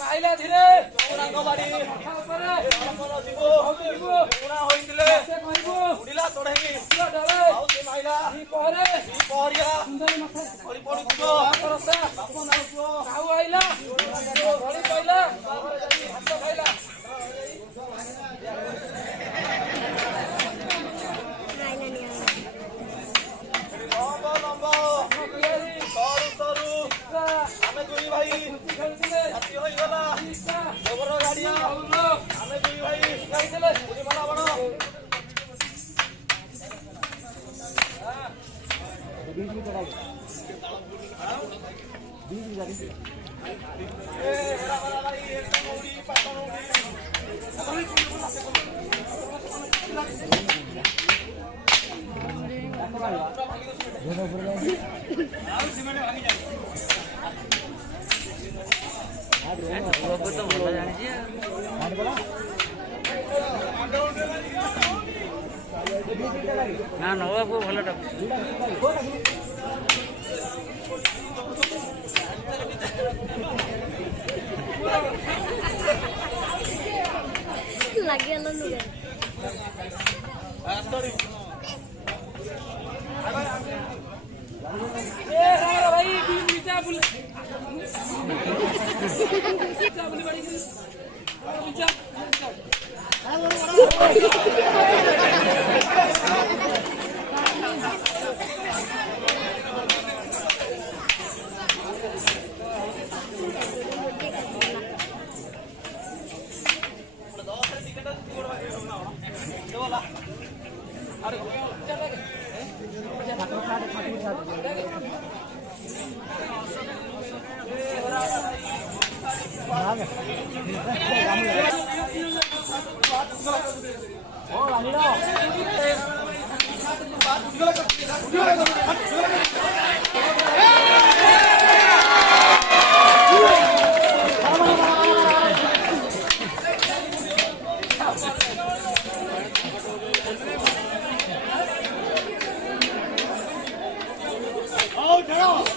ମାଇଲା ଧୀରେ ବାଡ଼ି ଉଡ଼ିଲା ଚଢ଼େଇ ଆଉ ସେ ମାଇଲା ପହରିଆ ପଡୁଥିବ ବାପ ନାଉଥିବ ଆଉ ଆଇଲା ଘଡ଼ି ପାଇଲା ହାତ ଖାଇଲା ଆମେ ଦୁଇ ଭାଇ ହାତୀ ହୋଇଗଲା ଗୋବର ଗାଡ଼ିଆ ଆମେ ଦୁଇ ଭାଇ ଯାଇଥିଲେ ବୁଢ଼ୀମଲା ବଣ ନା ନବାକୁ ଭଲ ଲାଗିଗଲା ଭାଇ Oh,